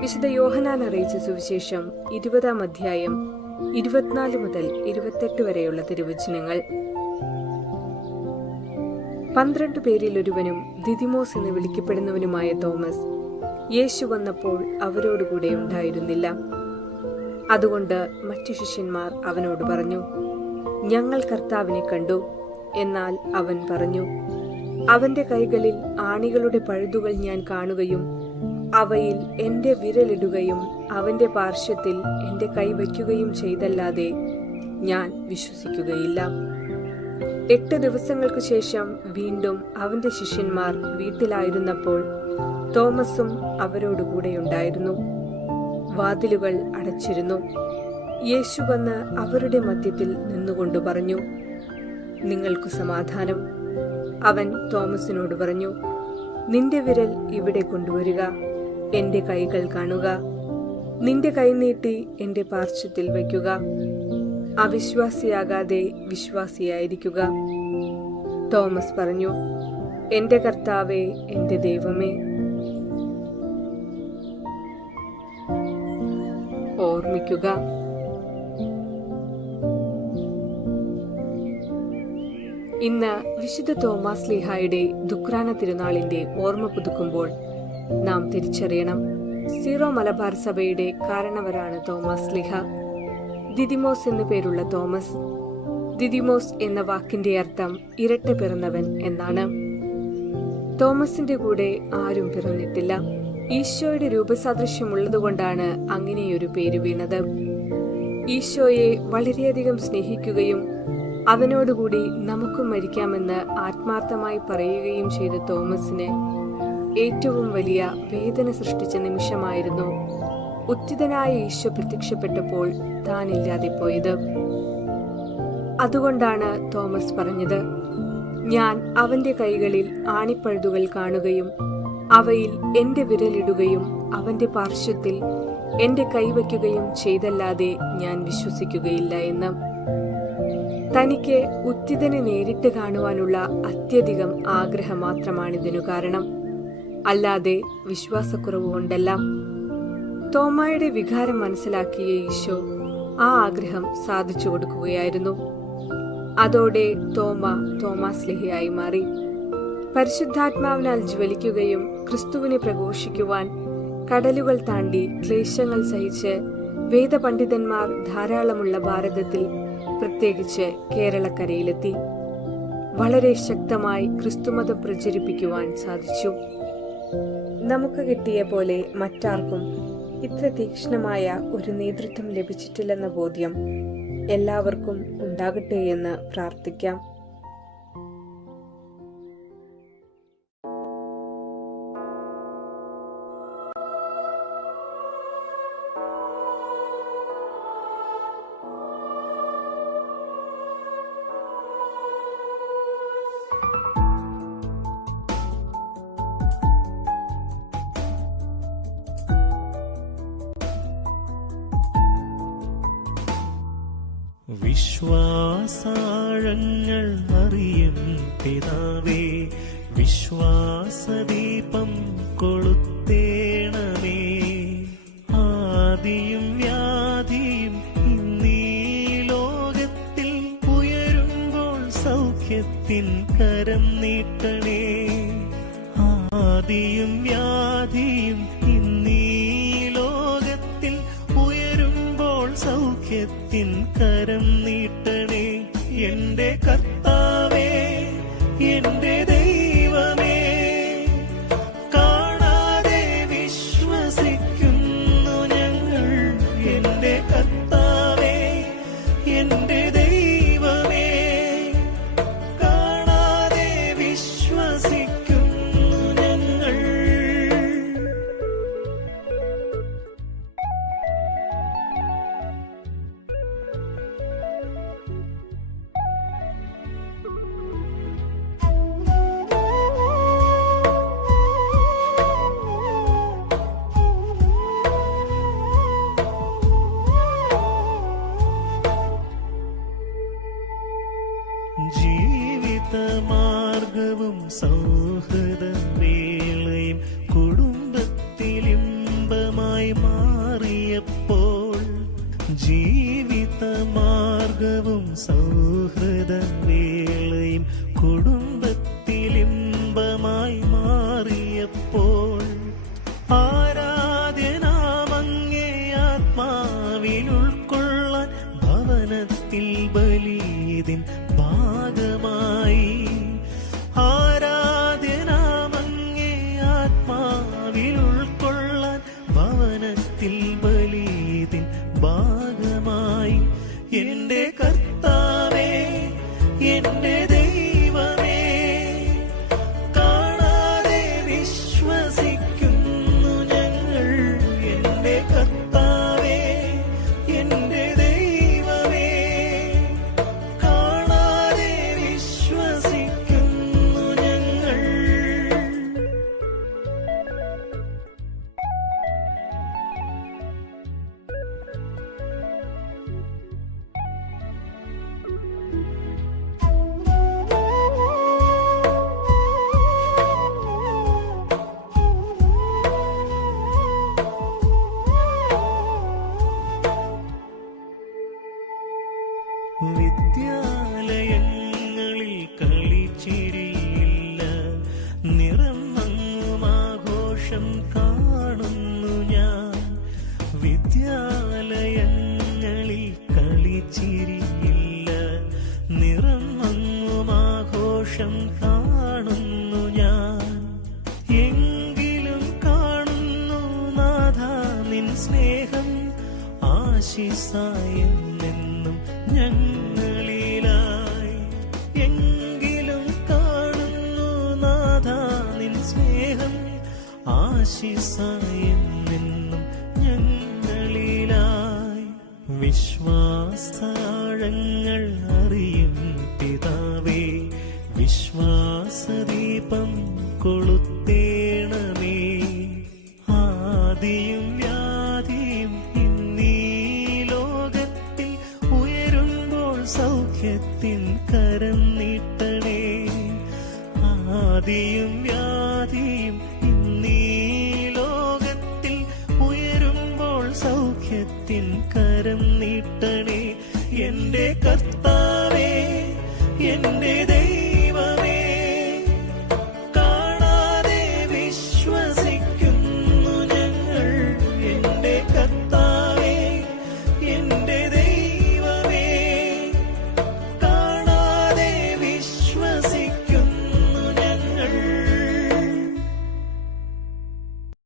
വിശുദ്ധ യോഹന്നാൻ അറിയിച്ച സുവിശേഷം 20-ാം അധ്യായം 24 മുതൽ 28 വരെയുള്ള തിരുവചനങ്ങൾ. 12 പേരിൽ ഒരുവനും ദിദിമോസ് എന്ന് വിളിക്കപ്പെടുന്നവനുമായ തോമസ് യേശു വന്നപ്പോൾ അവരോടുകൂടെ ഉണ്ടായിരുന്നില്ല. അതുകൊണ്ട് മറ്റു ശിഷ്യന്മാർ അവനോട് പറഞ്ഞു, ഞങ്ങൾ കർത്താവിനെ കണ്ടു. എന്നാൽ അവൻ പറഞ്ഞു, അവന്റെ കൈകളിൽ ആണികളുടെ പഴുതുകൾ ഞാൻ കാണുകയും അവയിൽ എന്റെ വിരലിടുകയും അവന്റെ പാർശ്വത്തിൽ എന്റെ കൈ വയ്ക്കുകയും ചെയ്തല്ലാതെ ഞാൻ വിശ്വസിക്കുകയില്ല. 8 ദിവസങ്ങൾക്ക് ശേഷം വീണ്ടും അവന്റെ ശിഷ്യന്മാർ വീട്ടിലായിരുന്നപ്പോൾ തോമസും അവരോടുകൂടെ ഉണ്ടായിരുന്നു. വാതിലുകൾ അടച്ചിരുന്നു. യേശു വന്ന് അവരുടെ മധ്യത്തിൽ നിന്നുകൊണ്ട് പറഞ്ഞു, നിങ്ങൾക്കു സമാധാനം. അവൻ തോമസിനോട് പറഞ്ഞു, നിന്റെ വിരൽ ഇവിടെ കൊണ്ടുവരിക, എന്റെ കൈകൾ കാണുക. നിന്റെ കൈ നീട്ടി എന്റെ പാർശ്വത്തിൽ വയ്ക്കുക. അവിശ്വാസിയാകാതെ വിശ്വാസിയായിരിക്കുക. തോമസ് പറഞ്ഞു, എന്റെ കർത്താവേ, എന്റെ ദൈവമേ. ഓർമ്മിക്കുക, ഇന്ന് വിശുദ്ധ തോമാസ് ശ്ലീഹായുടെ ദുഃഖ്രാന തിരുനാളിന്റെ ഓർമ്മ പുതുക്കുമ്പോൾ നാം തിരിച്ചറിയണം, സീറോ മലബാർ സഭയുടെ കാരണവരാണ് തോമാസ് ശ്ലീഹ. ദിദിമോസ് എന്നു പേരുള്ള തോമസ്. ദിദിമോസ് എന്ന വാക്കിന്റെ അർത്ഥം ഇരട്ട പിറന്നവൻ എന്നാണ്. തോമസിന്റെ കൂടെ ആരും പിറന്നിട്ടില്ല. ഈശോയുടെ രൂപസാദൃശ്യമുള്ളതുകൊണ്ടാണ് അങ്ങനെയൊരു പേര് വീണത്. ഈശോയെ വളരെയധികം സ്നേഹിക്കുകയും അവനോടുകൂടി നമുക്കും മരിക്കാമെന്ന് ആത്മാർത്ഥമായി പറയുകയും ചെയ്ത തോമസിന് ഏറ്റവും വലിയ വേദന സൃഷ്ടിച്ച നിമിഷമായിരുന്നു ഉത്തിതനായ ഈശോ പ്രത്യക്ഷപ്പെട്ടപ്പോൾ താനില്ലാതെ പോയത്. അതുകൊണ്ടാണ് തോമസ് പറഞ്ഞത്, ഞാൻ അവന്റെ കൈകളിൽ ആണിപ്പഴുതുകൾ കാണുകയും അവയിൽ എന്റെ വിരലിടുകയും അവന്റെ പാർശ്വത്തിൽ എന്റെ കൈവയ്ക്കുകയും ചെയ്തല്ലാതെ ഞാൻ വിശ്വസിക്കുകയില്ല എന്ന്. തനിക്ക് ഉത്തിതനെ നേരിട്ട് കാണുവാനുള്ള അത്യധികം ആഗ്രഹം മാത്രമാണിതിനു കാരണം, അല്ലാതെ വിശ്വാസക്കുറവ് കൊണ്ടല്ല. തോമായുടെ വികാരം മനസ്സിലാക്കിയ ഈശോ ആ ആഗ്രഹം സാധിച്ചു കൊടുക്കുകയായിരുന്നു. അതോടെ തോമാസ് ശ്ലീഹയായി മാറി. പരിശുദ്ധാത്മാവിനാൽ ജ്വലിക്കുകയും ക്രിസ്തുവിനെ പ്രഘോഷിക്കുവാൻ കടലുകൾ താണ്ടി ക്ലേശങ്ങൾ സഹിച്ച് വേദപണ്ഡിതന്മാർ ധാരാളമുള്ള ഭാരതത്തിൽ, പ്രത്യേകിച്ച് കേരളക്കരയിലെത്തി വളരെ ശക്തമായി ക്രിസ്തുമതം പ്രചരിപ്പിക്കുവാൻ സാധിച്ചു. നമുക്ക് കിട്ടിയ പോലെ മറ്റാർക്കും ഇത്ര തീക്ഷ്ണമായ ഒരു നേതൃത്വം ലഭിച്ചിട്ടില്ലെന്ന ബോധ്യം എല്ലാവർക്കും ഉണ്ടാകട്ടെ എന്ന് പ്രാർത്ഥിക്കാം. വിശ്വാസാഴങ്ങൾ അറിയും പിതാവേ, വിശ്വാസദീപം കൊളുത്തേണമേ. ആദിയും വ്യാധിയും ഇന്നീ ലോകത്തിൽ ഉയരുമ്പോൾ സൗഖ്യത്തിൻ കരം നീട്ടണേ. ആദിയും വ്യാധിയും ഇന്നീ ലോകത്തിൽ ഉയരുമ്പോൾ സൗഖ്യത്തിൻ കരം നീട്ടണേ. എന്റെ കർത്താവേ, എന്റെ ദൈവമേ, കാണാതെ വിശ്വസിക്കുന്നു ഞങ്ങൾ. എന്റെ കർത്താവേ, എന്റെ ദൈവമേ, കാണാതെ വിശ്വസിക്കുന്നു ഞങ്ങൾ. ദൈവമായി മാറിയപ്പോൾ ജീവിത മാർഗവും സൗഹൃദ വേളയും കുടുംബത്തിലിമ്പമായി മാറിയപ്പോൾ ആരാധ്യനാമങ്ങേ ആത്മാവിൽ ഉൾക്കൊള്ളാൻ ഭവനത്തിൽ ബലിയിതിൻ ഭാഗമായി ആരാധ്യനാമങ്ങേ ആത്മാവിൽ ഉൾക്കൊള്ളാൻ ഭവനത്തിൽ ബലിയിതിൻ ഭാഗമായി എന്റെ കർത്താവേ എന്റെ ദൈവമേ കാണാതെ വിശ്വസിക്കുന്നു ഞങ്ങൾ എന്റെ കർത്താവേ എന്റെ ദൈവമേ കാണാതെ വിശ്വസിക്കുന്നു ഞങ്ങൾ. വിദ്യാലയങ്ങളിൽ കളിച്ചിരിയില്ല നിറം മങ്ങും ആഘോഷം കാണുന്നു ഞാൻ വിദ്യാലയങ്ങളിൽ കളിച്ചിരിയില്ല നിറം മങ്ങും ആഘോഷം കാണുന്നു ഞാൻ എങ്കിലും കാണുന്നു നാഥ നിൻ സ്നേഹം ആശിസായെന്നെന്നും ഞങ്ങളിലായി എങ്കിലും കാണുന്നു നാഥ നിൻ സ്നേഹം ആശിസായെന്നെന്നും ഞങ്ങളിലായി വിശ്വാസാഴങ്ങൾ അറിയും പിതാവേ വിശ്വാസദീപം കൊളുത്തേണമേ ആദിയും വ്യാധിയും ഇന്നീ ലോകത്തിൽ ഉയരുമ്പോൾ സൗഖ്യത്തിൻ കരം നീട്ടണേ ആദിയും വ്യാധിയും ഇന്നീ ലോകത്തിൽ ഉയരുമ്പോൾ സൗഖ്യത്തിൻ കരം നീട്ടണേ എന്റെ കർത്താവേ എന്റെ